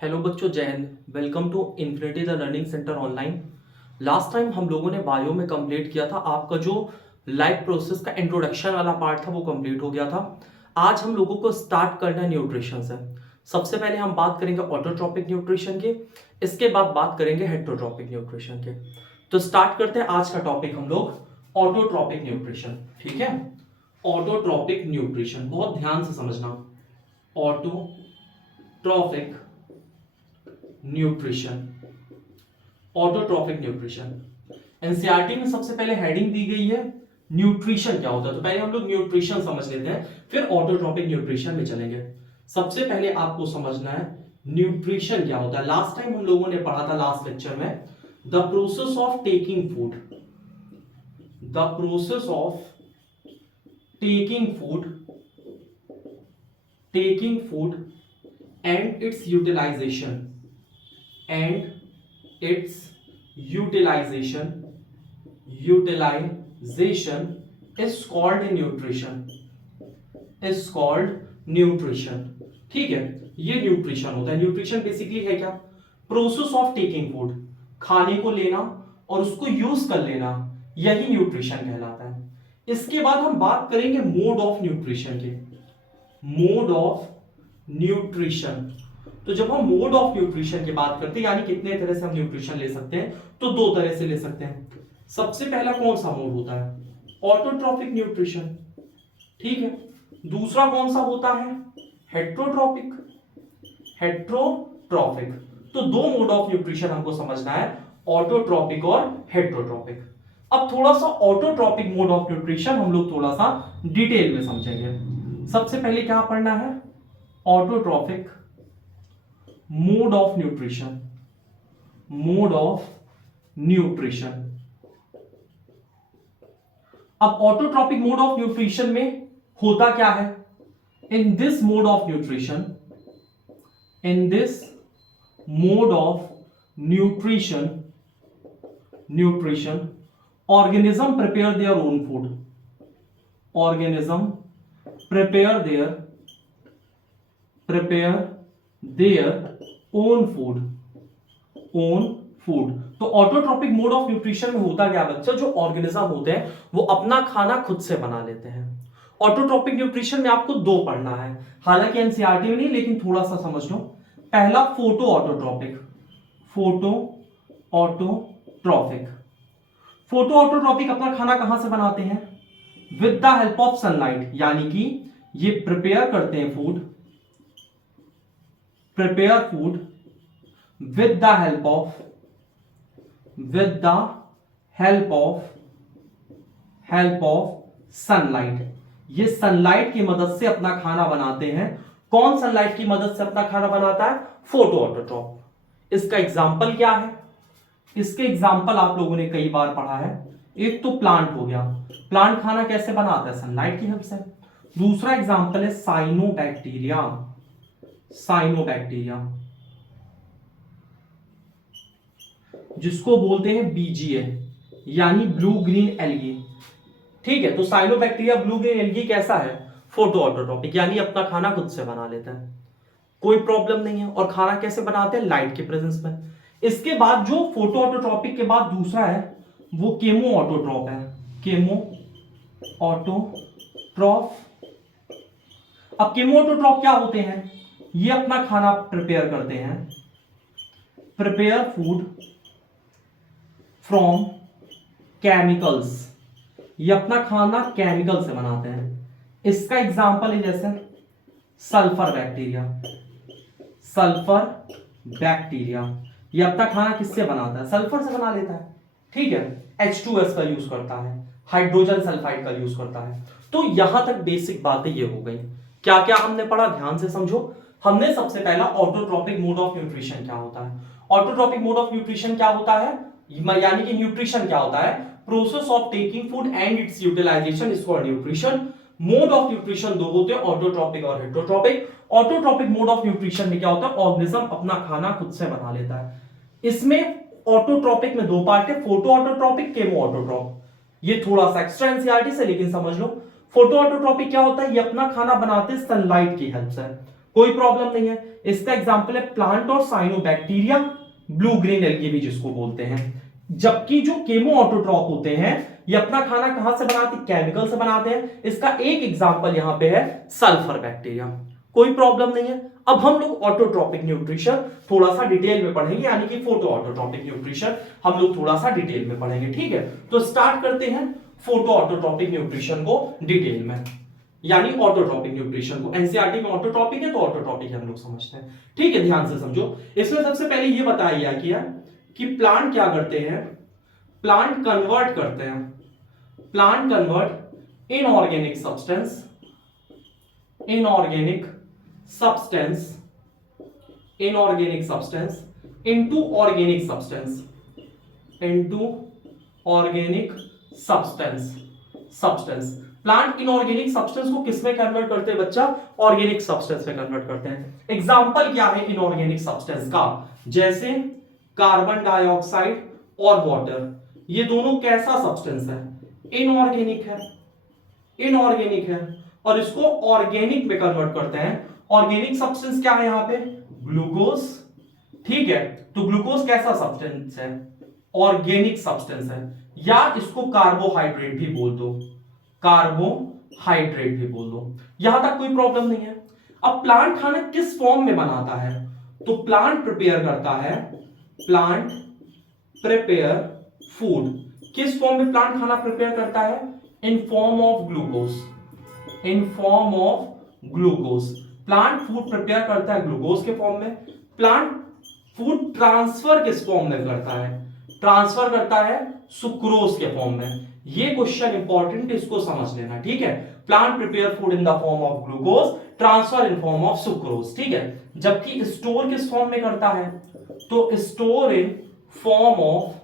Hello बच्चों, जय हिंद। Welcome to infinity the learning centre online. Last time हम लोगों ने बायो में कंप्लीट किया था। आपका जो लाइफ प्रोसेस का इंट्रोडक्शन वाला पार्ट था वो कंप्लीट हो गया था। आज हम लोगों को स्टार्ट करना है न्यूट्रिशन से। सबसे पहले हम बात करेंगे ऑटोट्रॉपिक न्यूट्रिशन के, इसके बाद बात करेंगे हेटरोट्रॉपिक न्यूट्रिशन के। तो स्टार्ट करते हैं आज का टॉपिक हम लोग ऑटोट्रॉपिक न्यूट्रिशन। ठीक है, ऑटोट्रॉपिक न्यूट्रिशन बहुत ध्यान से समझना। Autotrophic nutrition, autotrophic nutrition NCERT में सबसे पहले हेडिंग दी गई है न्यूट्रिशन क्या होता है। तो पहले हम लोग न्यूट्रिशन समझ लेते हैं, फिर ऑटोट्रॉपिक न्यूट्रिशन में चलेंगे। सबसे पहले आपको समझना है न्यूट्रिशन क्या होता है। लास्ट टाइम हम लोगों ने पढ़ा था लास्ट लेक्चर में, the process of taking food, the process of taking food, taking food and its utilisation, and its utilization is called nutrition, is called nutrition। ठीक है, ये न्यूट्रिशन होता है। न्यूट्रिशन बेसिकली है क्या? प्रोसेस ऑफ टेकिंग फूड, खाने को लेना और उसको यूज कर लेना, यही न्यूट्रिशन कहलाता है। इसके बाद हम बात करेंगे मोड ऑफ न्यूट्रिशन के, मोड ऑफ न्यूट्रिशन। तो जब हम मोड ऑफ न्यूट्रिशन की बात करते हैं, यानी कितने तरह से हम न्यूट्रिशन ले सकते हैं, तो दो तरह से ले सकते हैं। सबसे पहला कौन सा मोड होता है? Autotrophic nutrition. ठीक है, दूसरा कौन सा होता है? Heterotrophic, heterotrophic. तो दो मोड ऑफ न्यूट्रिशन हमको समझना है, ऑटोट्रॉपिक और हेट्रोट्रॉपिक। अब थोड़ा सा ऑटोट्रॉपिक मोड ऑफ न्यूट्रिशन हम लोग थोड़ा सा डिटेल में समझेंगे। सबसे पहले क्या पढ़ना है? Autotrophic mode of nutrition, mode of nutrition. अब ऑटोट्रॉपिक मोड ऑफ न्यूट्रिशन में होता क्या है? In this mode of nutrition, in this mode of nutrition, nutrition organism prepare their own food, organism prepare their own food, own food. तो autotrophic mode of nutrition में होता क्या बच्चा? जो ऑर्गेनिज्म होते हैं वो अपना खाना खुद से बना लेते हैं। ऑटोट्रॉपिक न्यूट्रिशन में आपको दो पढ़ना है, हालांकि एनसीईआरटी में नहीं, लेकिन थोड़ा सा समझ लो। पहला photo autotrophic, photo autotrophic. Photo autotrophic अपना खाना कहां से बनाते हैं? With the help of sunlight, यानी कि ये प्रिपेयर करते हैं food, prepare food with the help of sunlight। ये सनलाइट की मदद से अपना खाना बनाते हैं। कौन सनलाइट की मदद से अपना खाना बनाता है? Photo autotroph. इसका एग्जांपल क्या है? इसके एग्जांपल आप लोगों ने कई बार पढ़ा है। एक तो प्लांट हो गया, प्लांट खाना कैसे बनाता है? सनलाइट की हेल्प से। दूसरा एग्जांपल है साइनोबैक्टीरिया, साइनोबैक्टीरिया जिसको बोलते हैं बीजीए, यानी ब्लू ग्रीन एल्गी। ठीक है, तो साइनोबैक्टीरिया ब्लू ग्रीन एल्गी कैसा है? फोटो ऑटोट्रॉपिक, यानी अपना खाना खुद से बना लेता है, कोई प्रॉब्लम नहीं है। और खाना कैसे बनाते हैं? लाइट के प्रेजेंस में। इसके बाद जो फोटो ऑटोट्रॉपिक के बाद दूसरा है वो केमो ऑटोट्रॉप है, केमो ऑटोट्रॉप। अब केमो ऑटोट्रॉप क्या होते हैं? ये अपना खाना प्रिपेयर करते हैं, प्रिपेयर फूड फ्रॉम केमिकल्स। ये अपना खाना केमिकल से बनाते हैं। इसका एग्जांपल है जैसे सल्फर बैक्टीरिया, सल्फर बैक्टीरिया ये अपना खाना किससे बनाता है? सल्फर से बना लेता है। ठीक है, H2S का यूज करता है, हाइड्रोजन सल्फाइड का यूज करता है। तो यहां तक बेसिक बातें ये हो गई। क्या क्या हमने पढ़ा? ध्यान से समझो। हमने सबसे पहला ऑटोट्रॉपिक मोड ऑफ न्यूट्रिशन क्या होता है। ऑटोट्रॉपिक मोड ऑफ न्यूट्रिशन क्या होता है, यानी कि न्यूट्रिशन क्या होता है? Process of taking food and its utilisation is called nutrition. Mode of nutrition दो होते हैं, ऑटोट्रॉपिक और heterotrophic. Autotrophic mode of nutrition में क्या होता है? ऑर्गेनिज्म अपना खाना खुद से बना लेता है। इसमें ऑटोट्रॉपिक में दो पार्ट है, फोटो ऑटोट्रॉपिक, केमो ऑटोट्रॉप। ये थोड़ा सा एक्स्ट्रा एनसीईआरटी से, लेकिन समझ लो। फोटो ऑटोट्रॉपिक क्या होता है? ये अपना खाना बनाते हैं सनलाइट की हेल्प से। कोई प्रॉब्लम नहीं है। इसका एग्जांपल है प्लांट और साइनोबैक्टीरिया, ब्लू ग्रीन एल्गी भी जिसको बोलते हैं। जबकि जो केमो ऑटोट्रॉप होते हैं ये अपना खाना कहां से बनाते हैं, केमिकल से बनाते हैं। इसका एक एग्जांपल यहां पे है सल्फर बैक्टीरिया, कोई प्रॉब्लम नहीं है। अब हम लोग ऑटोट्रॉपिक न्यूट्रिशन थोड़ा सा डिटेल में पढ़ेंगे, यानी कि फोटो ऑटोट्रॉपिक न्यूट्रिशन हम लोग थोड़ा सा डिटेल में पढ़ेंगे, ठीक है। तो स्टार्ट करते हैं फोटो ऑटोट्रॉपिक न्यूट्रिशन को डिटेल में, यानी ऑटोट्रॉपिक न्यूट्रिशन को। एनसीईआरटी में ऑटोट्रॉपिक है तो ऑटोट्रॉपिक हम लोग समझते हैं, ठीक है। ध्यान से समझो। इसमें सबसे पहले ये बताया गया कि प्लांट क्या करते हैं, प्लांट कन्वर्ट करते हैं, plant convert inorganic substance, inorganic substance, inorganic substance into organic substance, into organic substance, substance. Plant inorganic substance को किसमें कन्वर्ट करते हैं बच्चा, ऑर्गेनिक सब्सटेंस में कन्वर्ट करते हैं। एग्जांपल क्या है इनऑर्गेनिक सब्सटेंस का, जैसे कार्बन डाइऑक्साइड और वाटर, ये दोनों कैसा सब्सटेंस है, इनऑर्गेनिक है, इनऑर्गेनिक है, और इसको ऑर्गेनिक में कन्वर्ट करते हैं। ऑर्गेनिक सब्सटेंस क्या है यहां पे, ग्लूकोज, ठीक है। तो ग्लूकोज कैसा सब्सटेंस है, ऑर्गेनिक सब्सटेंस है, या इसको कार्बोहाइड्रेट भी बोल दो, कार्बोहाइड्रेट भी बोल दो, यहां तक कोई प्रॉब्लम नहीं है। अब प्लांट खाना किस फॉर्म में बनाता है, तो प्लांट प्रिपेयर करता है, प्लांट प्रिपेयर फूड, किस फॉर्म में प्लांट खाना प्रिपेयर करता है, in form of glucose, in form of glucose. Plant food prepare करता है ग्लूकोज के फॉर्म में। प्लांट फूड ट्रांसफर किस फॉर्म में करता है, ट्रांसफर करता है सुक्रोज के फॉर्म में। ये क्वेश्चन इंपॉर्टेंट, इसको समझ लेना, ठीक है। Plant prepare food in the form of glucose, transfer in form of sucrose, ठीक है। जबकि स्टोर किस फॉर्म में करता है, तो store in form of,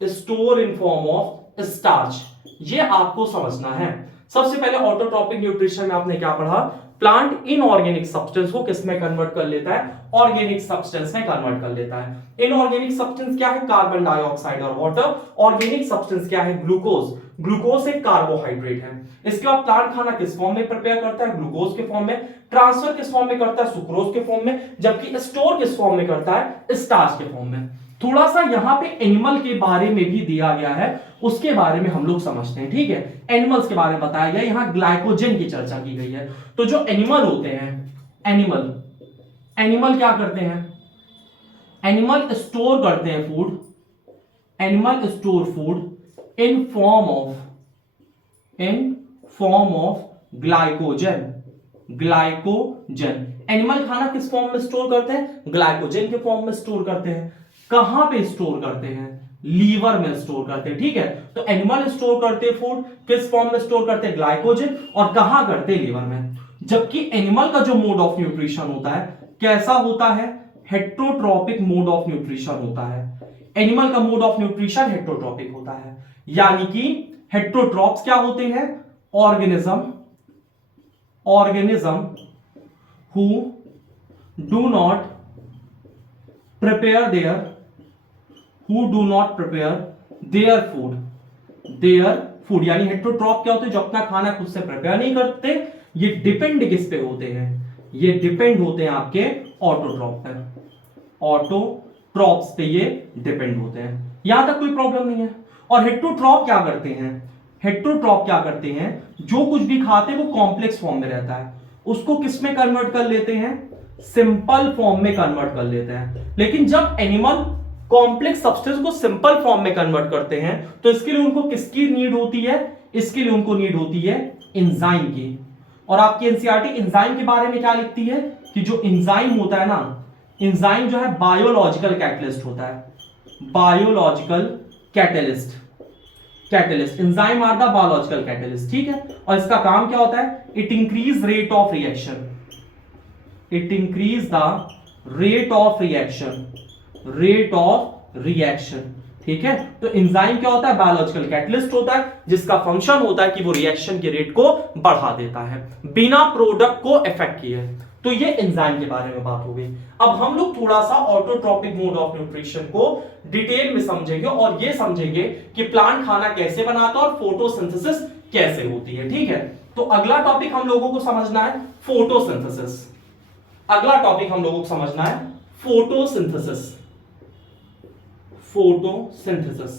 store in form of starch. ये आपको समझना है। सबसे पहले ऑटोट्रॉपिक न्यूट्रिशन में आपने क्या पढ़ा, प्लांट इनऑर्गेनिक सब्सटेंस को किस में कन्वर्ट कर लेता है, ऑर्गेनिक सब्सटेंस में कन्वर्ट कर लेता है। इनऑर्गेनिक सब्सटेंस क्या है, कार्बन डाइऑक्साइड और वाटर। ऑर्गेनिक सब्सटेंस क्या है, ग्लूकोज, ग्लूकोज एक कार्बोहाइड्रेट है। इसके बाद प्लांट खाना किस फॉर्म में प्रिपेयर करता है, ग्लूकोज के फॉर्म में। ट्रांसफर किस फॉर्म में करता है, सुक्रोज के फॉर्म में। जबकि स्टोर किस फॉर्म में करता है, स्टार्च के फॉर्म में। थोड़ा सा यहां पे एनिमल के बारे में भी दिया गया है, उसके बारे में हम लोग समझते हैं, ठीक है। एनिमल्स के बारे में बताया गया, यहां ग्लाइकोजन की चर्चा की गई है। तो जो एनिमल होते हैं, एनिमल, एनिमल क्या करते हैं, एनिमल स्टोर करते हैं food, animal store food in form of, in form of glycogen, glycogen. Animal खाना किस फॉर्म में स्टोर करते हैं, ग्लाइकोजन के फॉर्म में स्टोर करते हैं। कहां पे स्टोर करते हैं, लीवर में स्टोर करते हैं, ठीक है। तो एनिमल स्टोर करते हैं फूड किस फॉर्म में स्टोर करते हैं, ग्लाइकोजन, और कहां करते हैं, लीवर में। जबकि एनिमल का जो मोड ऑफ न्यूट्रिशन होता है कैसा होता है, हेट्रोट्रॉपिक मोड ऑफ न्यूट्रिशन होता है। एनिमल का मोड ऑफ न्यूट्रिशन हेट्रोट्रॉपिक होता है, यानी कि हेट्रोट्रॉप्स क्या होते हैं, organism, organism who do not prepare their, who do not prepare their food, their food, यानी हेट्रोट्रॉप क्या होते हैं, जो अपना खाना खुद से प्रिपेयर नहीं करते। ये डिपेंड किस पे होते हैं, ये डिपेंड होते हैं आपके ऑटोट्रॉप पर, ऑटोट्रॉप्स पे ये डिपेंड होते हैं। यहां तक कोई प्रॉब्लम नहीं है। और हेट्रोट्रॉप क्या करते हैं, हेट्रोट्रॉप क्या करते हैं, जो कुछ भी खाते हैं वो कॉम्प्लेक्स फॉर्म में रहता है, उसको किस में कन्वर्ट कर लेते हैं, सिंपल फॉर्म में कन्वर्ट कर लेते हैं। लेकिन जब एनिमल कॉम्प्लेक्स सब्सटेंस को सिंपल फॉर्म में कन्वर्ट करते हैं तो इसके लिए उनको किसकी नीड होती है, इसके लिए उनको नीड होती है एंजाइम की। और आपकी एनसीईआरटी एंजाइम के बारे में क्या लिखती है कि जो एंजाइम होता है ना, एंजाइम जो है बायोलॉजिकल कैटलिस्ट होता है, biological catalyst, catalyst, enzyme are the biological catalyst, ठीक है। और इसका काम क्या होता है, it increase rate of reaction, it increase the rate of reaction, rate of reaction, ठीक है। तो एंजाइम क्या होता है, बायोलॉजिकल कैटलिस्ट होता है, जिसका फंक्शन होता है कि वो रिएक्शन के रेट को बढ़ा देता है बिना प्रोडक्ट को इफेक्ट किए। तो ये एंजाइम के बारे में बात हो गई। अब हम लोग थोड़ा सा ऑटोट्रॉपिक मोड ऑफ न्यूट्रिशन को डिटेल में समझेंगे और ये समझेंगे कि प्लांट खाना कैसे बनाता है और फोटोसिंथेसिस कैसे होती है, ठीक है। तो अगला टॉपिक हम लोगों को समझना है फोटोसिंथेसिस, अगला टॉपिक हम लोगों को समझना है फोटोसिंथेसिस। फोटोसिंथेसिस,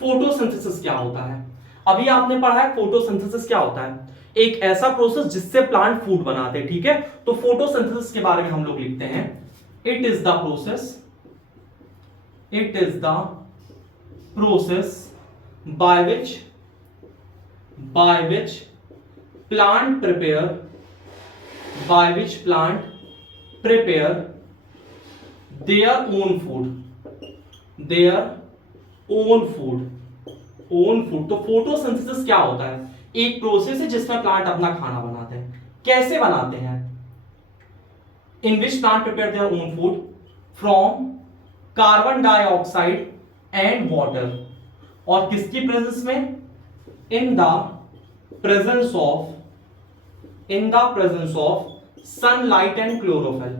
फोटोसिंथेसिस क्या होता है? अभी आपने पढ़ा है फोटोसिंथेसिस क्या होता है, एक ऐसा प्रोसेस जिससे प्लांट फूड बनाते हैं, ठीक है। तो फोटोसिंथेसिस के बारे में हम लोग लिखते हैं, it is the process by which plant prepare their own food। तो फोटोसिंथेसिस क्या होता है? एक प्रोसेस है जिसमें प्लांट अपना खाना बनाते हैं। कैसे बनाते हैं? In which plant prepare their own food from carbon dioxide and water. और किसकी प्रेजेंस में? In the presence of sunlight and chlorophyll.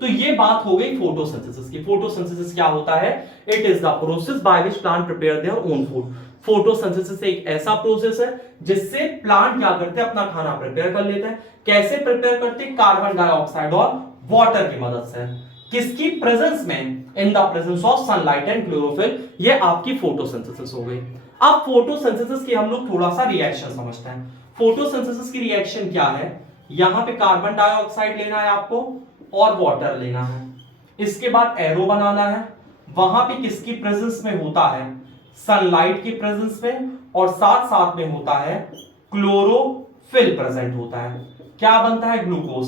तो ये बात हो गई फोटोसिंथेसिस की। फोटोसिंथेसिस क्या होता है? It is the process by which plant prepare their own food. Photosynthesis एक ऐसा प्रोसेस है जिससे प्लांट क्या करते हैं? अपना खाना प्रिपेयर कर लेते हैं। कैसे प्रिपेयर करते हैं? कार्बन डाइऑक्साइड और वाटर की मदद से। किसकी प्रेजेंस में? In the presence of sunlight and chlorophyll. ये आपकी फोटोसिंथेसिस हो गई। अब फोटोसिंथेसिस की हम लोग थोड़ा सा रिएक्शन समझते हैं। फोटोसिंथेसिस की रिएक्शन क्या है? यहां पे कार्बन डाइऑक्साइड लेना है आपको और वाटर लेना है। इसके बाद एरो बनाना है। वहां पे किसकी प्रेजेंस में होता है? सनलाइट की प्रेजेंस में, और साथ साथ में होता है क्लोरोफिल प्रेजेंट होता है। क्या बनता है? Glucose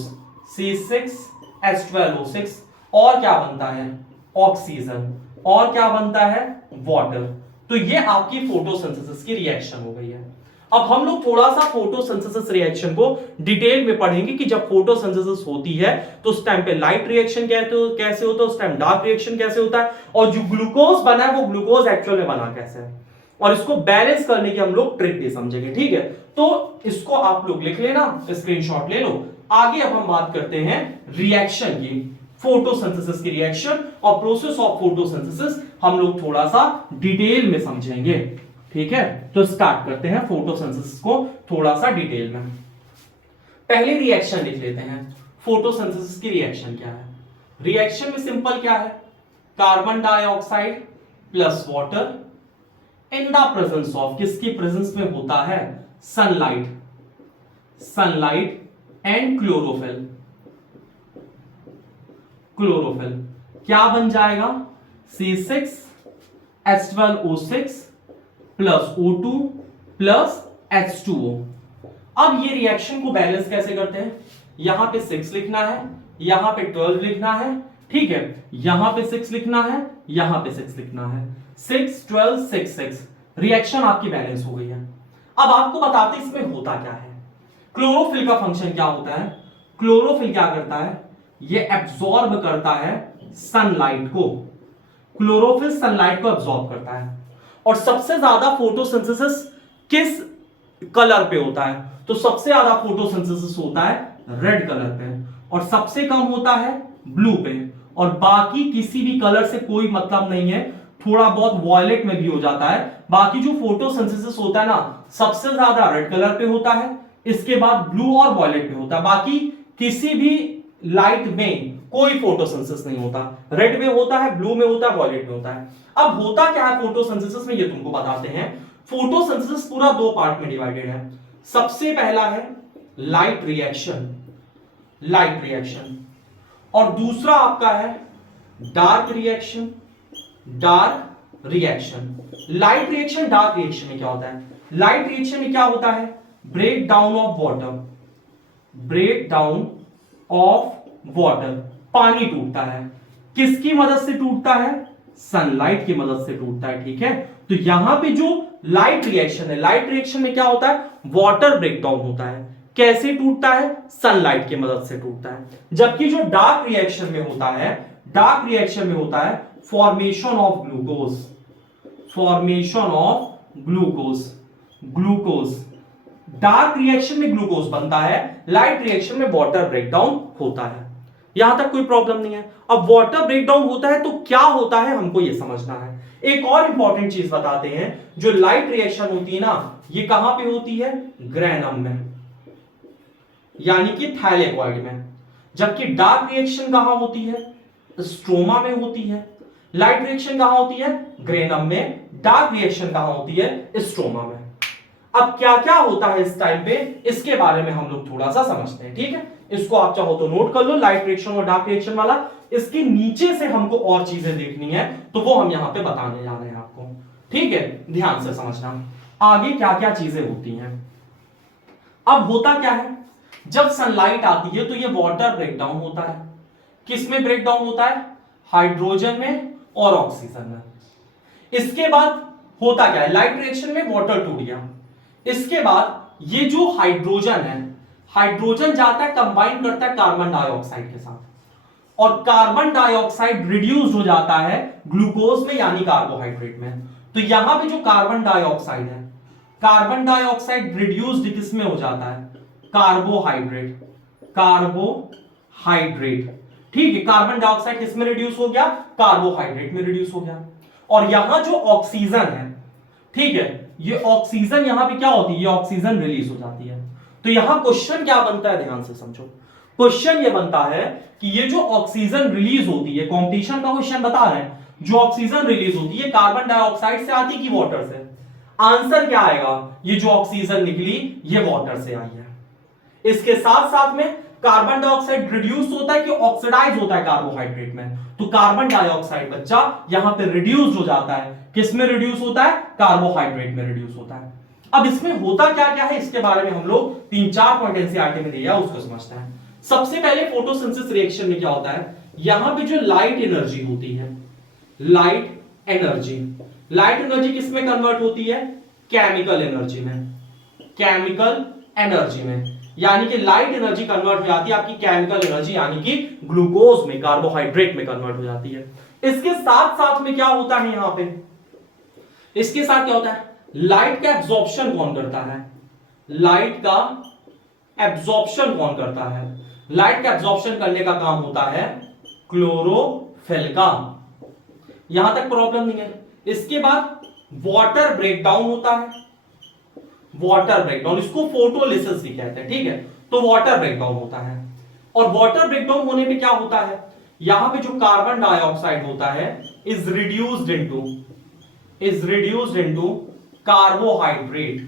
C6H12O6। और क्या बनता है? ऑक्सीजन। और क्या बनता है? वाटर। तो ये आपकी फोटोसिंथेसिस की रिएक्शन हो गई है। अब हम लोग थोड़ा सा फोटोसिंथेसिस रिएक्शन को डिटेल में पढ़ेंगे कि जब फोटोसिंथेसिस होती है तो उस टाइम पे लाइट रिएक्शन कैसे होता है, उस टाइम डार्क रिएक्शन कैसे होता है, और जो ग्लूकोज बना है वो ग्लूकोज एक्चुअल में बना कैसे है, और इसको बैलेंस करने की हम लोग ट्रिक भी समझेंगे, ठीक है। तो इसको आप लोग लिख लेना, स्क्रीनशॉट ले लो। आगे अब हम बात करते हैं रिएक्शन की, फोटोसिंथेसिस की रिएक्शन और प्रोसेस ऑफ फोटोसिंथेसिस हम लोग थोड़ा सा डिटेल में समझेंगे, ठीक है। तो स्टार्ट करते हैं फोटोसिंथेसिस को थोड़ा सा डिटेल में। पहले रिएक्शन लिख लेते हैं। फोटोसिंथेसिस की रिएक्शन क्या है? रिएक्शन में सिंपल क्या है? Carbon dioxide plus water in the presence of, किसकी प्रेजेंस में होता है? Sunlight and chlorophyll. क्या बन जाएगा? C6H12O6 plus O2 plus H2O। अब ये रिएक्शन को बैलेंस कैसे करते हैं? यहां पे 6 लिखना है, यहां पे 12 लिखना है, ठीक है। यहां पे 6 लिखना है, यहां पे 6 लिखना है। 6 12 6 6 रिएक्शन आपकी बैलेंस हो गई है। अब आपको बताते हैं इसमें होता क्या है। क्लोरोफिल का फंक्शन क्या होता है? क्लोरोफिल क्या करता है? ये एब्जॉर्ब करता है सनलाइट को। क्लोरोफिल सनलाइट को एब्जॉर्ब करता है। और सबसे ज्यादा फोटोसिंथेसिस किस कलर पे होता है? तो सबसे ज्यादा फोटोसिंथेसिस होता है रेड कलर पे, और सबसे कम होता है ब्लू पे, और बाकी किसी भी कलर से कोई मतलब नहीं है। थोड़ा बहुत वॉयलेट में भी हो जाता है। बाकी जो फोटोसिंथेसिस होता है ना, सबसे ज्यादा रेड कलर पे होता है, इसके बाद ब्लू और वॉयलेट पे होता है। बाकी किसी भी लाइट में कोई फोटोसिंथेसिस नहीं होता। रेड में होता है, ब्लू में होता है, वॉयलेट में होता है। अब होता क्या है फोटोसिंथेसिस में, ये तुमको बताते हैं। फोटोसिंथेसिस पूरा दो पार्ट में डिवाइडेड है। सबसे पहला है लाइट रिएक्शन, और दूसरा आपका है dark reaction. Light reaction dark reaction में क्या होता है? लाइट रिएक्शन में क्या होता है? ब्रेक डाउन ऑफ वाटर, पानी टूटता है। किसकी मदद से टूटता है? सनलाइट की मदद से टूटता है, ठीक है। तो यहां पे जो लाइट रिएक्शन है, लाइट रिएक्शन में क्या होता है? वाटर ब्रेकडाउन होता है। कैसे टूटता है? सनलाइट की मदद से टूटता है। जबकि जो डार्क रिएक्शन में होता है formation of glucose. Dark reaction में ग्लूकोज बनता है, लाइट रिएक्शन में वाटर ब्रेकडाउन होता है। यहां तक कोई प्रॉब्लम नहीं है। अब वाटर ब्रेकडाउन होता है तो क्या होता है हमको ये समझना है। एक और इंपॉर्टेंट चीज बताते हैं, जो लाइट रिएक्शन होती है ना, ये कहां पे होती है, ग्रेनम में, यानी कि थाइलेकॉइड में, जबकि डार्क रिएक्शन कहां होती है, स्ट्रोमा में होती है। लाइट रिएक्शन कहां होती है, ग्रेनम में, डार्क रिएक्शन कहां होती है, स्ट्रोमा में। अब क्या क्या होता है इस टाइम पे, इसके बारे में हम लोग थोड़ा सा समझते हैं, ठीक है। इसको आप चाहो तो नोट कर लो, लाइट रिएक्शन और डार्क रिएक्शन वाला। इसके नीचे से हमको और चीजें देखनी है, तो वो हम यहां पे बताने जा रहे हैं आपको, ठीक है। ध्यान से समझना आगे क्या क्या चीजें होती हैं। अब होता क्या है, जब सनलाइट आती है तो ये वाटर ब्रेकडाउन होता है। किस में ब्रेकडाउन होता है, हाइड्रोजन में और ऑक्सीजन में। इसके बाद होता क्या है, लाइट रिएक्शन में वाटर टूट गया, इसके बाद ये जो हाइड्रोजन है, हाइड्रोजन जाता है कंबाइन करता है कार्बन डाइऑक्साइड के साथ, और कार्बन डाइऑक्साइड रिड्यूस हो जाता है ग्लूकोज में यानी कार्बोहाइड्रेट में। तो यहां पे जो कार्बन डाइऑक्साइड है, कार्बन डाइऑक्साइड रिड्यूस्ड किस में हो जाता है, कार्बोहाइड्रेट, कार्बोहाइड्रेट, ठीक है। कार्बन डाइऑक्साइड किस में रिड्यूस हो गया, कार्बोहाइड्रेट में रिड्यूस हो गया। और यहां जो ऑक्सीजन है, ठीक है, ये ऑक्सीजन यहां पे क्या होती है, ये ऑक्सीजन रिलीज हो जाती है। तो यहां क्वेश्चन क्या बनता है, ध्यान से समझो। क्वेश्चन ये बनता है कि ये जो ऑक्सीजन रिलीज होती है, कंपटीशन का क्वेश्चन बता रहे हैं, जो ऑक्सीजन रिलीज होती है कार्बन डाइऑक्साइड से आती कि वाटर से। आंसर क्या आएगा, ये जो ऑक्सीजन निकली ये वाटर से आई है। इसके साथ साथ में कार्बन डाइऑक्साइड रिड्यूस होता है कि ऑक्सीडाइज होता है कार्बोहाइड्रेट में, तो कार्बन डाइऑक्साइड बच्चा यहां पे रिड्यूस हो जाता है। किस में रिड्यूस होता है, कार्बोहाइड्रेट में रिड्यूस होता है। अब इसमें होता क्या क्या है, इसके बारे में हम लोग 3-4 पॉइंट एनसीईआरटी में दिया, उसको समझते हैं। सबसे पहले फोटोसिंथेसिस रिएक्शन में क्या होता है, यहां पे जो लाइट एनर्जी होती है, लाइट एनर्जी, लाइट एनर्जी किस में कन्वर्ट होती है, केमिकल एनर्जी में, केमिकल एनर्जी में, यानी कि लाइट एनर्जी कन्वर्ट हो जाती है आपकी केमिकल एनर्जी, यानी कि ग्लूकोज में, कार्बोहाइड्रेट में कन्वर्ट हो जाती है। इसके साथ साथ में क्या होता है, यहां पे इसके साथ क्या होता है, लाइट का एब्जॉर्प्शन कौन करता है, लाइट का एब्जॉर्प्शन कौन करता है, लाइट का एब्जॉर्प्शन करने का काम होता है क्लोरोफिल का। यहां तक प्रॉब्लम नहीं है। इसके बाद वाटर ब्रेकडाउन होता है, वाटर ब्रेकडाउन, इसको फोटोलिसिस भी कहते हैं, ठीक है। तो वाटर ब्रेकडाउन होता है, और वाटर ब्रेकडाउन होने पे क्या होता है, यहां पे जो कार्बन डाइऑक्साइड होता है is reduced into carbohydrate,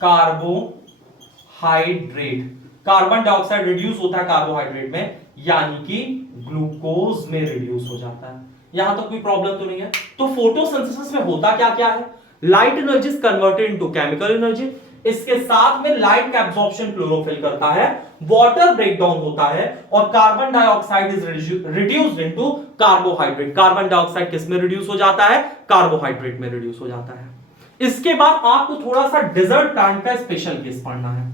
carbohydrate, carbon dioxide reduce होता है कार्बोहाइड्रेट में, यानी कि ग्लूकोज में रिड्यूस हो जाता है। यहां तो कोई प्रॉब्लम तो नहीं है। तो फोटोसिंथेसिस में होता क्या क्या है, light energy is converted into chemical energy, इसके साथ में लाइट का एब्जॉर्प्शन क्लोरोफिल करता है, वाटर ब्रेकडाउन होता है, और carbon dioxide is reduced into carbohydrate. Carbon dioxide किस में रिड्यूस हो जाता है, कार्बोहाइड्रेट में रिड्यूस हो जाता है। इसके बाद आपको थोड़ा सा डेजर्ट प्लांट का स्पेशल केस पढ़ना है,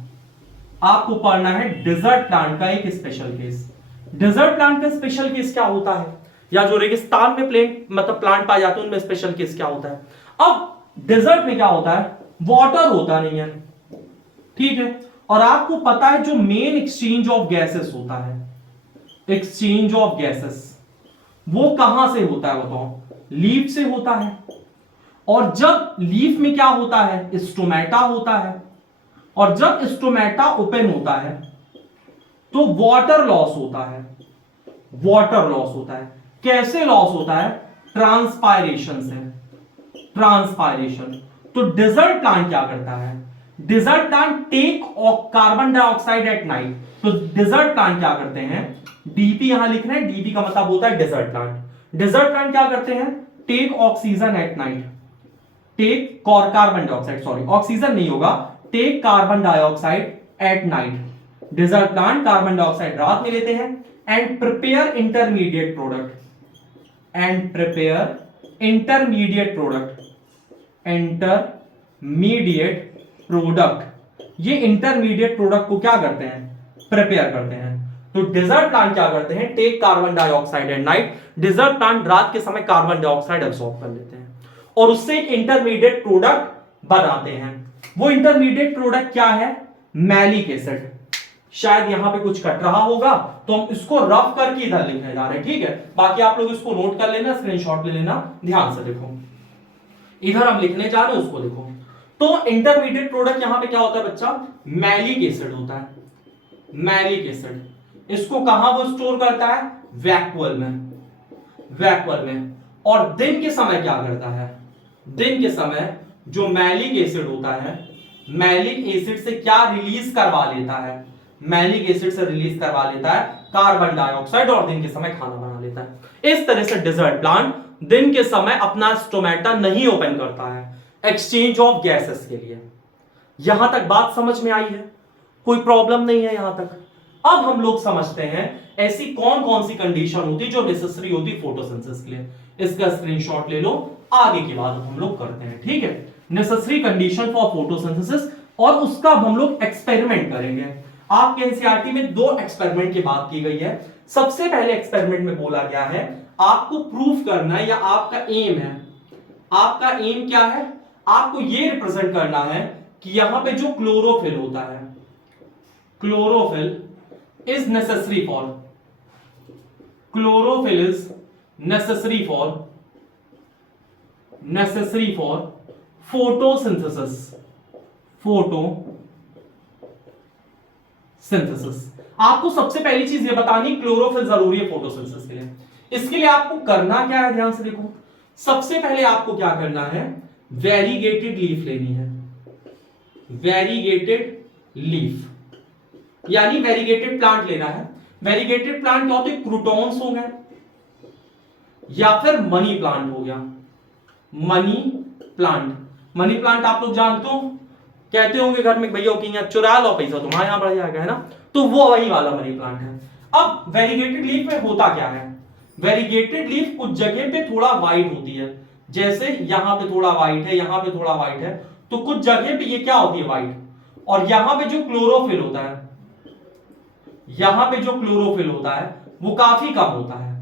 आपको पढ़ना है डेजर्ट प्लांट का एक स्पेशल केस। डेजर्ट प्लांट का स्पेशल केस क्या होता है, या जो रेगिस्तान में मतलब प्लांट पाए जाते हैं उनमें स्पेशल केस क्या होता है। अब डेजर्ट में क्या होता है, वाटर होता नहीं है, ठीक है, और आपको पता है जो मेन एक्सचेंज ऑफ गैसेस होता है, एक्सचेंज ऑफ गैसेस, वो कहां से होता है बताओ, लीफ से होता है। और जब लीफ में क्या होता है, स्टोमेटा होता है, और जब स्टोमेटा ओपन होता है तो वाटर लॉस होता है, वाटर लॉस होता है। कैसे लॉस होता है, ट्रांसपायरेशन से, ट्रांसपायरेशन। तो डेजर्ट प्लांट क्या करता है, desert plant take carbon dioxide at night. तो डेजर्ट प्लांट क्या करते हैं, डीपी यहां लिख रहे हैं, डीपी का मतलब होता है डेजर्ट प्लांट। डेजर्ट प्लांट क्या करते हैं, take oxygen at night, take carbon dioxide, sorry oxygen नहीं होगा, take carbon dioxide at night. Desert plant carbon dioxide रात में लेते हैं, and prepare intermediate product, and prepare intermediate product, intermediate product. ये इंटरमीडिएट प्रोडक्ट को क्या करते हैं, प्रिपेयर करते हैं। तो डेजर्ट प्लांट क्या करते हैं, take carbon dioxide at night, desert plant रात के समय कार्बन डाइऑक्साइड एब्सॉर्ब कर लेते हैं और उससे एक इंटरमीडिएट प्रोडक्ट बनाते हैं। वो इंटरमीडिएट प्रोडक्ट क्या है, मैलिक एसिड। शायद यहां पे कुछ कट रहा होगा तो हम इसको रफ करके इधर लिखने जा रहे हैं, ठीक है। बाकी आप लोग इसको नोट कर लेना, स्क्रीनशॉट ले लेना, ध्यान से देखो। इधर हम लिखने जा रहे हैं, उसको देखो। तो इंटरमीडिएट प्रोडक्ट यहां पे क्या होता है बच्चा, मैलिक एसिड होता है। मैलिक एसिड इसको कहां वो स्टोर करता है, वैक्यूअल में, वैक्यूअल में। और दिन के समय क्या करता है, दिन के समय जो मैलिक एसिड होता है, मैलिक एसिड से क्या रिलीज करवा लेता है, मैलिक एसिड से रिलीज करवा लेता है कार्बन डाइऑक्साइड, और दिन के समय खाना बना लेता है। इस तरह से डेजर्ट प्लांट दिन के समय अपना स्टोमेटा नहीं ओपन करता है एक्सचेंज ऑफ गैसेस के लिए। यहां तक बात समझ में आई है, कोई प्रॉब्लम नहीं है यहां तक। अब हम लोग समझते हैं ऐसी कौन कौन सी कंडीशन होती जो नेसेसरी होती फोटोसिंथेसिस के लिए। इसका स्क्रीनशॉट ले लो, आगे की बात हम लोग करते हैं, ठीक है। नेसेसरी कंडीशन फॉर फोटोसिंथेसिस, और उसका हम लोग एक्सपेरिमेंट करेंगे। आपके एनसीईआरटी में 2 एक्सपेरिमेंट की बात की गई है। सबसे पहले एक्सपेरिमेंट में बोला गया है आपको प्रूफ करना है, या आपका एम है, आपका एम क्या है, आपको ये रिप्रेजेंट करना है कि यहां पे जो क्लोरोफिल होता है, chlorophyll is necessary for, chlorophyll is necessary for photosynthesis, photosynthesis. आपको सबसे पहली चीज ये बतानी, क्लोरोफिल जरूरी है फोटोसिंथेसिस के लिए। इसके लिए आपको करना क्या है, ध्यान से देखो। सबसे पहले आपको क्या करना है, वेरीगेटेड लीफ लेनी है, वेरीगेटेड लीफ, यानी वेरीगेटेड प्लांट लेना है। वेरीगेटेड प्लांट क्या होते हैं, क्रूटॉन्स हो गए या फिर मनी प्लांट हो गया, मनी प्लांट। मनी प्लांट आप लोग जानते हो, कहते होंगे घर में भैया कि यहाँ चुरा लो पैसा तुम्हारे यहां बढ़ जाएगा, है ना, तो वो वही वाला मनी प्लांट है। अब वेरीगेटेड लीफ में होता क्या है, वेरीगेटेड लीफ कुछ जगह पे थोड़ा वाइट होती है, जैसे यहां पे थोड़ा वाइट है, यहां पे थोड़ा वाइट है, तो कुछ जगह पे ये क्या होती है, वाइट। और यहां पे जो क्लोरोफिल होता है, यहां पे जो क्लोरोफिल होता है वो काफी कम होता है।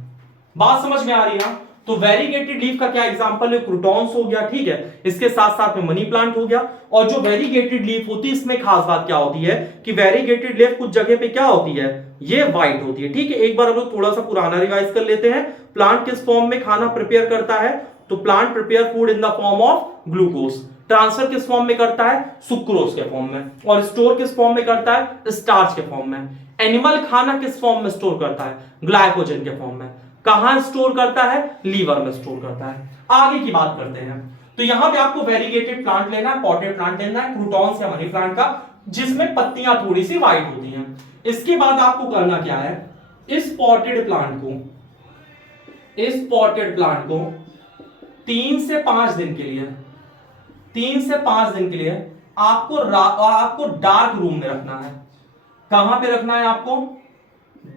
बात समझ में आ रही है। तो वेरीगेटेड लीफ का क्या एग्जांपल है, क्रूटॉन्स हो गया, ठीक है। इसके साथ साथ में मनी प्लांट हो गया। और जो वेरीगेटेड लीफ होती है, इसमें खास बात क्या होती है कि वेरीगेटेड लीफ कुछ जगह पे क्या होती है, ये व्हाइट होती है, ठीक है। एक बार हम लोग थोड़ा सा पुराना रिवाइज कर लेते हैं। प्लांट किस फॉर्म में खाना प्रिपेयर करता है, तो plant prepare food in the form of glucose. Transfer किस फॉर्म में करता है, सुक्रोज के फॉर्म में। और स्टोर किस फॉर्म में करता है, स्टार्च के फॉर्म में। एनिमल खाना किस फॉर्म में स्टोर करता है, ग्लाइकोजन के फॉर्म में। कहां स्टोर करता है, लीवर में स्टोर करता है। आगे की बात करते हैं। तो यहां पे आपको वेरीगेटेड प्लांट लेना है, पॉटेड प्लांट लेना है, क्रूटॉन्स या मनी प्लांट का, जिसमें पत्तियां थोड़ी सी व्हाइट होती हैं। इसके बाद आपको करना क्या है, इस पॉटेड प्लांट को 3 से 5 दिन के लिए, 3 से 5 दिन के लिए आपको डार्क रूम में रखना है। कहां पे रखना है, आपको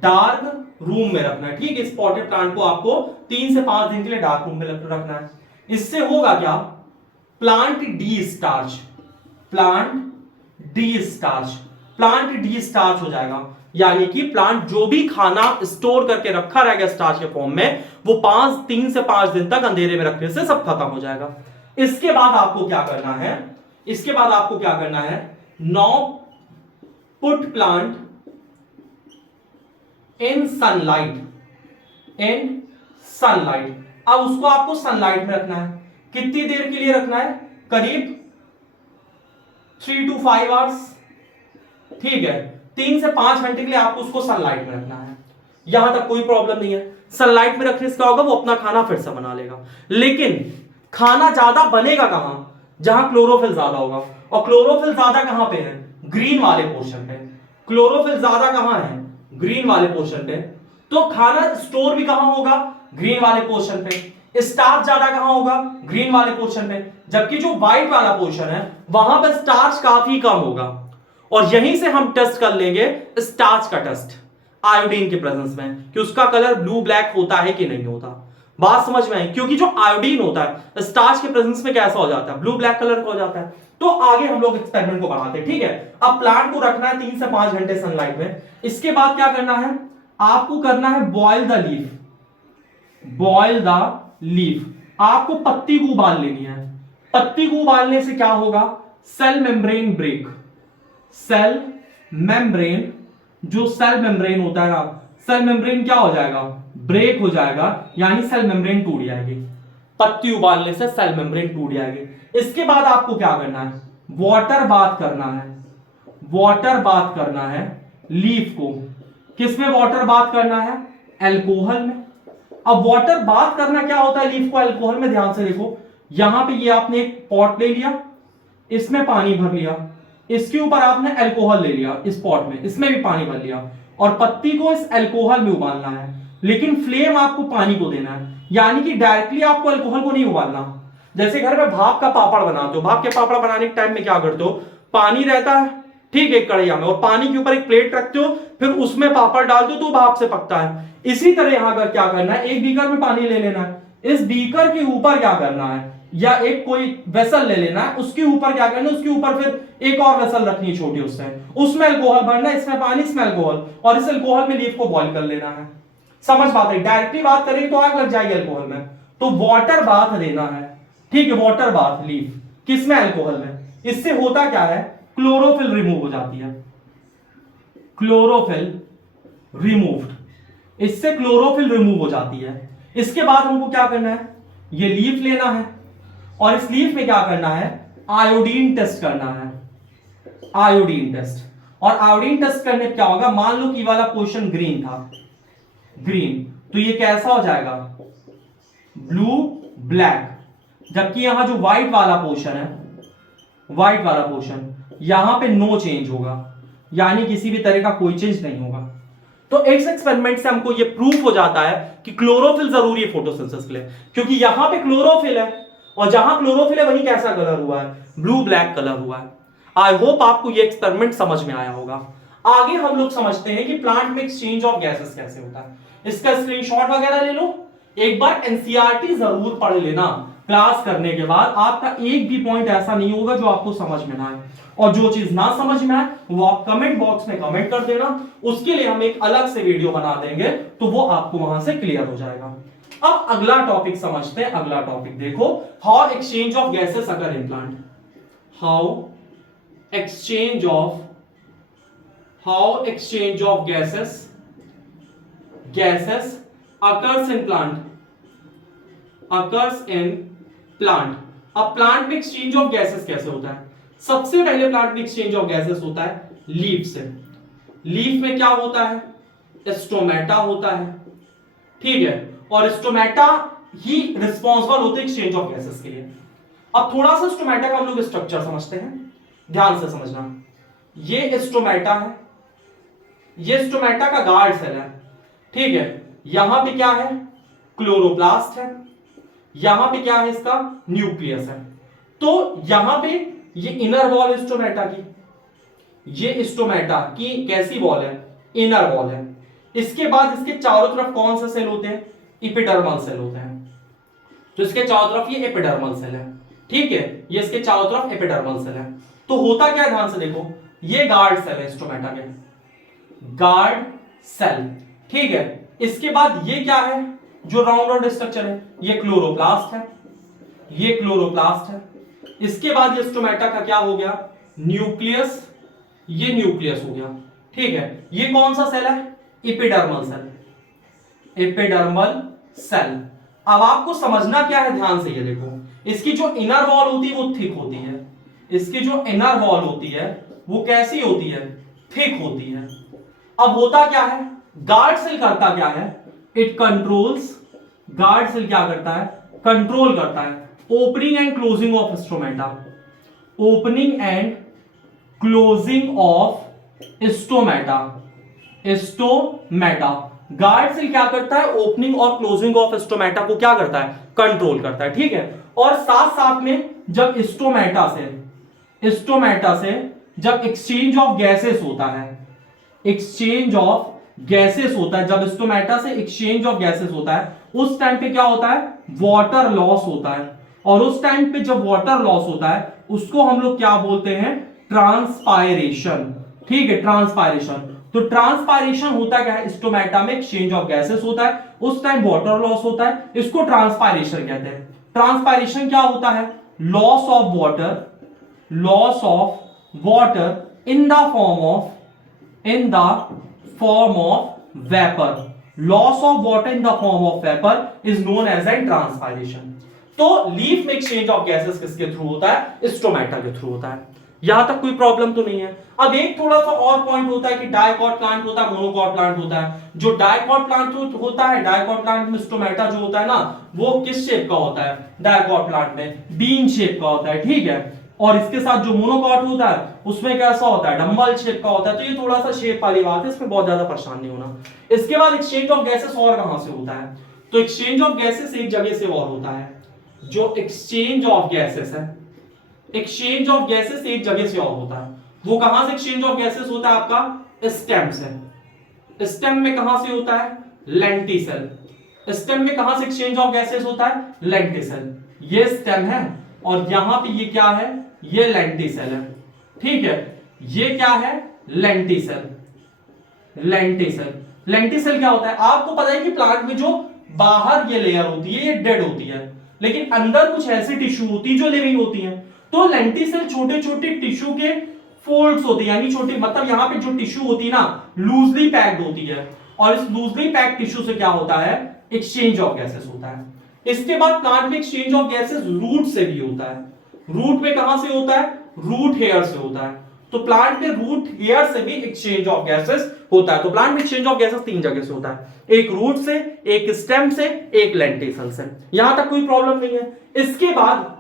डार्क रूम में रखना है, ठीक है। इस पॉटेड प्लांट को आपको 3 से 5 दिन के लिए डार्क रूम में रखना है। इससे होगा क्या, plant D starch, plant D starch हो जाएगा। यानी कि प्लांट जो भी खाना स्टोर करके रखा रहेगा स्टार्च के फॉर्म में, वो 3 से 5 दिन तक अंधेरे में रखने से सब खत्म हो जाएगा। इसके बाद आपको क्या करना है, now put plant in sunlight, अब उसको आपको सनलाइट में रखना है। कितनी देर के लिए रखना है, करीब 3 to 5 आवर्स, ठीक है। 3 से 5 घंटे के लिए आपको उसको सनलाइट में रखना है। यहां तक कोई प्रॉब्लम नहीं है। सनलाइट में रखने से क्या होगा, वो अपना खाना फिर से बना लेगा। लेकिन खाना ज्यादा बनेगा कहां, जहां क्लोरोफिल ज्यादा होगा। और क्लोरोफिल ज्यादा कहां पे है, ग्रीन वाले पोर्शन पे। क्लोरोफिल ज्यादा कहां है, ग्रीन वाले पोर्शन पे। तो खाना स्टोर भी कहां होगा, ग्रीन वाले पोर्शन पे। स्टार्च ज्यादा कहां होगा, ग्रीन वाले पोर्शन पे। जबकि जो व्हाइट वाला पोर्शन है वहां पर स्टार्च काफी कम होगा। और यहीं से हम टेस्ट कर लेंगे स्टार्च का टेस्ट आयोडीन के प्रेजेंस में, कि उसका कलर ब्लू ब्लैक होता है कि नहीं होता। बात समझ में आई, क्योंकि जो आयोडीन होता है स्टार्च के प्रेजेंस में कैसा हो जाता है, ब्लू ब्लैक कलर का हो जाता है। तो आगे हम लोग एक्सपेरिमेंट को बढ़ाते हैं, ठीक है। अब प्लांट को रखना है 3 से 5 घंटे सनलाइट में। इसके बाद क्या करना है, आपको करना है बॉयल द लीफ। आपको पत्ती को उबाल लेनी है। पत्ती को उबालने से क्या होगा, सेल मेम्ब्रेन ब्रेक, जो सेल मेम्ब्रेन होता है ना, सेल मेम्ब्रेन क्या हो जाएगा, ब्रेक हो जाएगा, यानी सेल मेम्ब्रेन टूट जाएगी। पत्ती उबालने से सेल मेम्ब्रेन टूट जाएगी। इसके बाद आपको क्या करना है, वाटर बाथ करना है, वाटर बाथ करना है लीफ को। किसमें वाटर बाथ करना है, अल्कोहल में। अब वाटर बाथ करना क्या होता है लीफ को अल्कोहल में, ध्यान से देखो, यहां पे ये आपने एक पॉट ले लिया, इसमें पानी भर लिया, इसके ऊपर आपने अल्कोहल ले लिया इस पॉट में, इसमें भी पानी भर लिया, और पत्ती को इस अल्कोहल में उबालना है, लेकिन फ्लेम आपको पानी को देना है, यानी कि डायरेक्टली आपको अल्कोहल को नहीं उबालना। जैसे घर में भाप का पापड़ बनाते हो, भाप के पापड़ बनाने के टाइम में क्या करते हो, पानी रहता है, ठीक है, कढ़ैया में, और पानी के ऊपर एक प्लेट रखते हो, फिर उसमें पापड़ डाल दो तो भाप से पकता है। इसी तरह यहां पर क्या करना है, एक बीकर में पानी ले लेना है, इस बीकर के ऊपर क्या करना है, या एक कोई वेसल ले लेना है, उसके ऊपर क्या करना है, उसके ऊपर फिर एक और वेसल रखनी है छोटी, उसमें अल्कोहल भरना है, इसमें पानी, इसमें अल्कोहल, और इस अल्कोहल में लीफ को बॉईल कर लेना है। समझ बात है, डायरेक्टली बात करेंगे तो आग लग जाएगी अल्कोहल में, तो वाटर बाथ देना है, ठीक है, वाटर बाथ लीफ किसमें, अल्कोहल में। इससे होता क्या है, क्लोरोफिल रिमूव हो जाती है, क्लोरोफिल रिमूव्ड, इससे क्लोरोफिल रिमूव हो जाती है। इसके बाद हमको क्या करना है, ये लीफ लेना है, और इस लीफ में क्या करना है, आयोडीन टेस्ट करना है, आयोडीन टेस्ट। और आयोडीन टेस्ट करने पे क्या होगा, मान लो कि वाला पोर्शन ग्रीन था, ग्रीन, तो ये कैसा हो जाएगा, ब्लू ब्लैक, जबकि यहां जो व्हाइट वाला पोर्शन है, व्हाइट वाला पोर्शन, यहां पे नो चेंज होगा, यानी किसी भी तरह का कोई चेंज नहीं होगा। तो इस एक्सपेरिमेंट से हमको ये प्रूफ हो जाता है कि क्लोरोफिल जरूरी है फोटोसिंथेसिस के लिए, क्योंकि यहां पे क्लोरोफिल है, और जहां क्लोरोफिल है वहीं कैसा कलर हुआ है, ब्लू ब्लैक कलर हुआ है। आई होप आपको ये एक्सपेरिमेंट समझ में आया होगा। आगे हम लोग समझते हैं कि प्लांट में एक्सचेंज ऑफ गैसेस कैसे होता है। इसका स्क्रीनशॉट वगैरह ले लो, एक बार एनसीईआरटी जरूर पढ़ लेना क्लास करने के बाद, आपका एक भी पॉइंट ऐसा नहीं होगा जो आपको समझ में ना आए, और जो चीज ना समझ में आए वो आप कमेंट बॉक्स में कमेंट कर देना, उसके लिए हम एक अलग से वीडियो बना देंगे, तो वो आपको वहां से क्लियर हो जाएगा। अब अगला टॉपिक समझते हैं। अगला टॉपिक देखो, how exchange of gases occur in plant, how exchange of gases occurs in plant. अब प्लांट में एक्सचेंज ऑफ गैसेस कैसे होता है, सबसे पहले प्लांट में एक्सचेंज ऑफ गैसेस होता है लीफ से। लीफ में क्या होता है, स्टोमेटा होता है, ठीक है, और स्टोमेटा ही रिस्पॉन्सिबल होते हैं एक्सचेंज ऑफ गैसेस के लिए। अब थोड़ा सा स्टोमेटा का हम लोग स्ट्रक्चर समझते हैं, ध्यान से समझना। ये स्टोमेटा है, ये स्टोमेटा का गार्ड सेल है, ठीक है, यहां पे क्या है, क्लोरोप्लास्ट है, यहां पे क्या है, इसका न्यूक्लियस है। तो यहां पे ये इनर वॉल स्टोमेटा की, ये स्टोमेटा की कैसी वॉल है, इनर वॉल है। इसके बाद इसके चारों तरफ कौन सा सेल होते हैं, एपिडर्मल सेल होते हैं। तो इसके चारों तरफ ये एपिडर्मल सेल है, ठीक है, ये इसके चारों तरफ एपिडर्मल सेल है। तो होता क्या है, ध्यान से देखो, ये गार्ड सेल है स्टोमेटा के, गार्ड सेल, ठीक है। इसके बाद ये क्या है, जो राउंड राउंड स्ट्रक्चर है, ये क्लोरोप्लास्ट है, ये क्लोरोप्लास्ट है। इसके बाद ये स्टोमेटा का क्या हो गया, न्यूक्लियस, ये न्यूक्लियस हो गया, ठीक है। ये कौन सा सेल है, एपिडर्मल सेल, एपिडर्मल सेल। अब आपको समझना क्या है, ध्यान से ये देखो, इसकी जो इनर वॉल होती है वो थिक होती है, इसकी जो इनर वॉल होती है वो कैसी होती है, थिक होती है। अब होता क्या है, गार्ड सेल करता क्या है, इट कंट्रोल्स, गार्ड सेल क्या करता है, कंट्रोल करता है opening and closing of stomata, opening and closing of stomata, stomata. Guard cell क्या करता है, ओपनिंग और क्लोजिंग ऑफ स्टोमेटा को क्या करता है, कंट्रोल करता है, ठीक है। और साथ साथ में जब स्टोमेटा से जब एक्सचेंज ऑफ गैसेस होता है, एक्सचेंज ऑफ गैसेस होता है, जब स्टोमेटा से एक्सचेंज ऑफ गैसेस होता है, उस टाइम पे क्या होता है, वाटर लॉस होता है। और उस टाइम पे जब वाटर लॉस होता है उसको हम लोग क्या बोलते हैं, ट्रांसपायरेशन, ठीक है, ट्रांसपायरेशन। तो ट्रांसपायरेशन होता क्या है, स्टोमेटा में एक्सचेंज ऑफ गैसेस होता है, उस टाइम वाटर लॉस होता है, इसको ट्रांसपायरेशन कहते हैं। ट्रांसपायरेशन क्या होता है, loss of water, loss of water in the form of vapour, loss of water in the form of vapour is known as an transpiration. तो लीफ में एक्सचेंज ऑफ गैसेस किसके थ्रू होता है? स्टोमेटा के through होता है। यहां तक कोई प्रॉब्लम तो नहीं है। अब एक थोड़ा सा और पॉइंट होता है कि डाइकॉट प्लांट होता है, मोनोकॉट प्लांट होता है। जो डाइकॉट प्लांट होता है, डाइकॉट प्लांट में स्टोमेटा जो होता है ना, वो किस शेप का होता है? डाइकॉट प्लांट में बीन शेप का होता है, ठीक है। और इसके साथ जो मोनोकॉट होता है उसमें कैसा होता है? डंबल शेप का होता है। तो ये थोड़ा सा शेप वाली बात है, इसमें बहुत ज्यादा परेशान नहीं होना। इसके बाद एक्सचेंज ऑफ गैसेस और कहां से होता है? तो एक्सचेंज ऑफ गैसेस एक जगह से और होता है। जो एक्सचेंज ऑफ गैसेस है, एक्सचेंज ऑफ गैसेस एक जगह से और होता है। वो कहां से एक्सचेंज ऑफ गैसेस होता है? आपका स्टेम से। स्टेम में कहां से होता है? लेंटिसेल। स्टेम में कहां से एक्सचेंज ऑफ गैसेस होता है? लेंटिसेल। ये स्टेम है और यहां पे ये क्या है? ये लेंटिसेल है, ठीक है। ये क्या है? लेंटिसेल। लेंटिसेल, लेंटिसेल क्या होता है? आपको पता है कि प्लांट में जो बाहर ये लेयर होती है ये डेड होती है, लेकिन अंदर कुछ ऐसी टिश्यू होती है जो लिविंग होती है। तो लेंटिसेल छोटे छोटे टिश्यू के फोल्ड्स होते हैं, यानी छोटे, मतलब यहां पे जो टिश्यू होती है ना, लूजली पैक्ड होती है। और इस लूजली पैक्ड टिश्यू से क्या होता है? एक्सचेंज ऑफ गैसेस होता है। इसके बाद प्लांट में एक्सचेंज ऑफ गैसेस रूट से भी होता है। रूट में कहां से होता है? रूट हेयर से होता है। तो प्लांट में रूट हेयर से भी एक्सचेंज ऑफ गैसेस होता है। तो प्लांट में एक्सचेंज ऑफ गैसेस तीन जगह से होता है, एक रूट से, एक स्टेम से, एक लेंटिसल से। यहां तक कोई प्रॉब्लम नहीं है। इसके बाद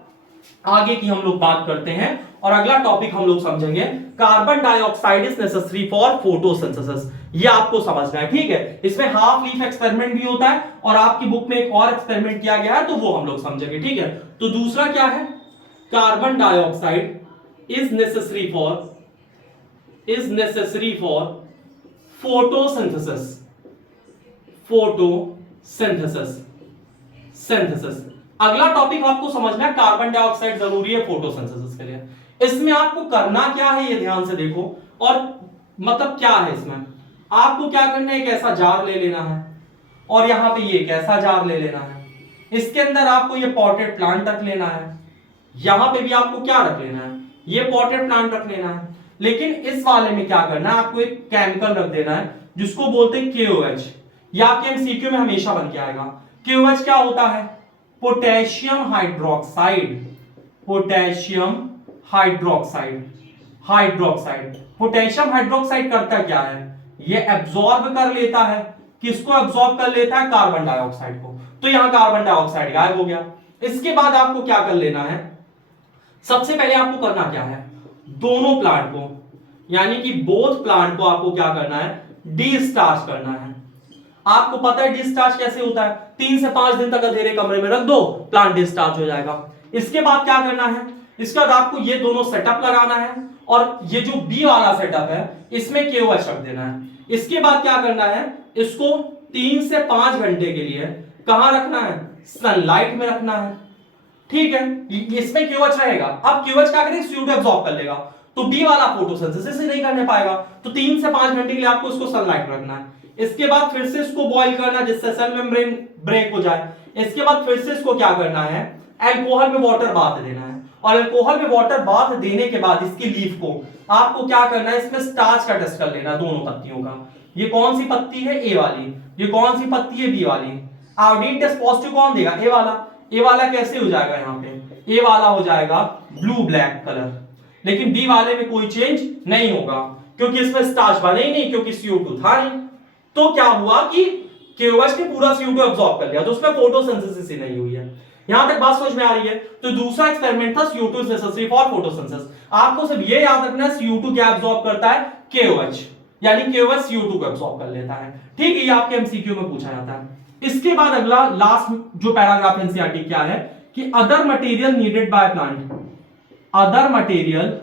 आगे की हम लोग बात करते हैं और अगला टॉपिक हम लोग समझेंगे, carbon dioxide is necessary for photosynthesis. ये आपको समझना है, ठीक है। इसमें हाफ लीफ एक्सपेरिमेंट भी होता है और आपकी बुक में एक और एक्सपेरिमेंट किया गया है, तो वो हम लोग समझेंगे, ठीक है। तो दूसरा क्या है? Carbon dioxide is necessary for photosynthesis. Synthesis. अगला टॉपिक आपको समझना है, कार्बन डाइऑक्साइड जरूरी है फोटोसिंथेसिस के लिए। इसमें आपको करना क्या है ये ध्यान से देखो, और मतलब क्या है इसमें, आपको क्या करना है? एक ऐसा जार ले लेना है और यहां पे ये एक ऐसा जार ले लेना है। इसके अंदर आपको ये पॉटेड प्लांट रख लेना है। यहां पे भी आपको क्या रख लेना है? ये पॉटेड प्लांट रख लेना है। लेकिन इस वाले में क्या करना है? आपको एक केमिकल रख देना है जिसको बोलते हैं KOH। ये आपके एमसीक्यू में हमेशा बन के आएगा। KOH क्या होता है? Potassium hydroxide. Potassium hydroxide. Potassium hydroxide करता क्या है? ये एब्जॉर्ब कर लेता है। किसको एब्जॉर्ब कर लेता है? कार्बन डाइऑक्साइड को। तो यहां कार्बन डाइऑक्साइड गायब हो गया। इसके बाद आपको क्या कर लेना है? सबसे पहले आपको करना क्या है? दोनों प्लांट को, यानी कि बोथ प्लांट को आपको क्या करना है? डिस्टार्च करना है। आपको पता है डिस्चार्ज कैसे होता है? 3 से 5 दिन तक अंधेरे कमरे में रख दो, प्लांट डिस्चार्ज हो जाएगा। इसके बाद क्या करना है? इसके बाद आपको ये दोनों सेटअप लगाना है और ये जो बी वाला सेटअप है इसमें KOH रख देना है। इसके बाद क्या करना है? इसको 3 से 5 घंटे के लिए कहां रखना है? सनलाइट में रखना है, ठीक है। इसमें KOH रहेगा। अब KOH क्या करेगा? CO2 एब्जॉर्ब कर लेगा, तो बी वाला फोटोसिंथेसिस नहीं करने पाएगा। तो 3 से 5 घंटे के लिए आपको इसको सनलाइट में रखना है। इसके बाद फिर से इसको बॉईल करना जिससे सेल मेम्ब्रेन ब्रेक हो जाए। इसके बाद फिर से इसको क्या करना है? अल्कोहल में वाटर बाथ देना है। और अल्कोहल में वाटर बाथ देने के बाद इसकी लीफ को आपको क्या करना है? इसमें स्टार्च का टेस्ट कर लेना दोनों पत्तियों का। ये कौन सी पत्ती है? ए वाली। ये कौन सी पत्ती है? बी वाली। आयोडीन टेस्ट पॉजिटिव कौन देगा? ए वाला। ए वाला कैसे हो जाएगा? यहाँ पे ए वाला हो जाएगा ब्लू ब्लैक कलर, लेकिन बी वाले में कोई चेंज नहीं होगा क्योंकि इसमें स्टार्च बने ही नहीं, क्योंकि CO2 था नहीं। तो क्या हुआ कि KOH ने पूरा CO2 एब्जॉर्ब कर लिया, तो उसमें फोटोसिंथेसिस ही नहीं हुई है। यहां तक बात समझ में आ रही है? तो दूसरा एक्सपेरिमेंट था CO2 is necessary for photosynthesis. आपको सिर्फ ये याद रखना है CO2 क्या एब्जॉर्ब करता है? KOH, यानी KOH CO2 को एब्जॉर्ब कर लेता है, ठीक है। ये आपके एमसीक्यू में पूछा जाता है। इसके बाद अगला लास्ट जो पैराग्राफ एनसीईआरटी क्या है कि other material needed by plant, other material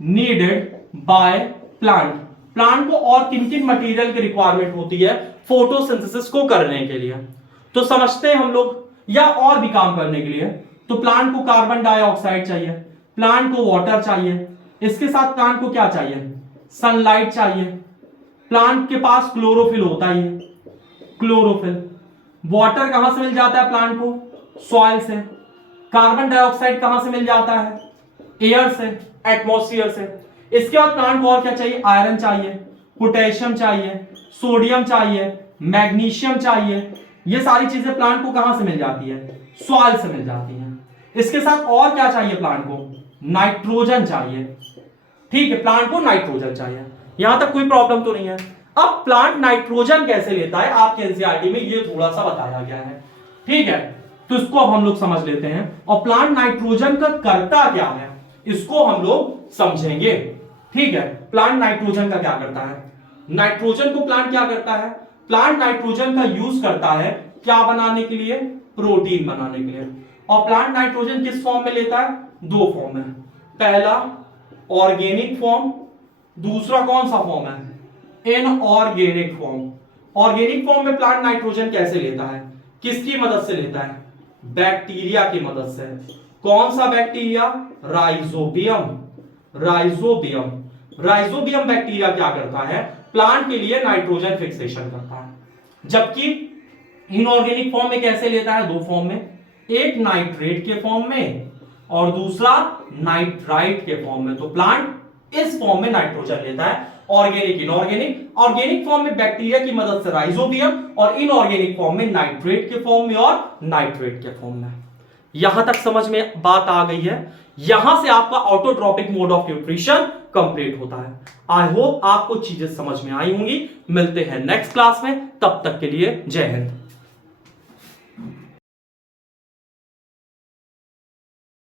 needed by plant. Plant को और किन किन मटेरियल की रिक्वायरमेंट होती है फोटोसिंथेसिस को करने के लिए? तो समझते हैं हम लोग, या और भी काम करने के लिए। तो प्लांट को कार्बन डाइऑक्साइड चाहिए, प्लांट को वाटर चाहिए, इसके साथ प्लांट को क्या चाहिए? सनलाइट चाहिए। प्लांट के पास क्लोरोफिल होता ही है, क्लोरोफिल। वाटर कहां से मिल जाता है प्लांट को? सॉइल से। कार्बन डाइऑक्साइड कहां से मिल जाता है? एयर से, एटमॉस्फेयर से। इसके बाद प्लांट को और क्या चाहिए? आयरन चाहिए, पोटेशियम चाहिए, सोडियम चाहिए, मैग्नीशियम चाहिए। ये सारी चीजें प्लांट को कहां से मिल जाती है? सॉइल से मिल जाती है। इसके साथ और क्या चाहिए प्लांट को? नाइट्रोजन चाहिए। ठीक है, प्लांट को नाइट्रोजन चाहिए। यहां तक कोई प्रॉब्लम तो नहीं है। अब प्लांट नाइट्रोजन कैसे लेता है आपके एनसीईआरटी में ये थोड़ा सा बताया गया है। ठीक है, तो इसको अब हम लोग समझ लेते हैं और प्लांट नाइट्रोजन का करता क्या है इसको हम लोग समझेंगे। ठीक है, प्लांट नाइट्रोजन का क्या करता है? नाइट्रोजन को प्लांट क्या करता है? प्लांट नाइट्रोजन का यूज करता है क्या बनाने के लिए? प्रोटीन बनाने के लिए। और प्लांट नाइट्रोजन किस फॉर्म में लेता है? दो फॉर्म में। पहला ऑर्गेनिक फॉर्म, दूसरा कौन सा फॉर्म है? Inorganic form. ऑर्गेनिक फॉर्म में प्लांट नाइट्रोजन कैसे लेता है? किसकी मदद से लेता है? बैक्टीरिया की मदद से। कौन सा bacteria? Rhizobium. Rhizobium. Rhizobium bacteria क्या करता है? प्लांट के लिए नाइट्रोजन फिक्सेशन करता है। जबकि इनऑर्गेनिक फॉर्म में कैसे लेता है? दो फॉर्म में, एक नाइट्रेट के फॉर्म में और दूसरा नाइट्राइट के फॉर्म में। तो प्लांट इस फॉर्म में नाइट्रोजन लेता है, ऑर्गेनिक इनऑर्गेनिक। ऑर्गेनिक फॉर्म में बैक्टीरिया की मदद से राइजोबियम और इनऑर्गेनिक फॉर्म में नाइट्रेट के फॉर्म में और नाइट्रेट के फॉर्म में। यहां तक समझ में बात आ गई है। यहां से आपका autotrophic mode of nutrition complete होता है। आई होप आपको चीजें समझ में आई होंगी। मिलते हैं नेक्स्ट क्लास में, तब तक के लिए जय हिंद।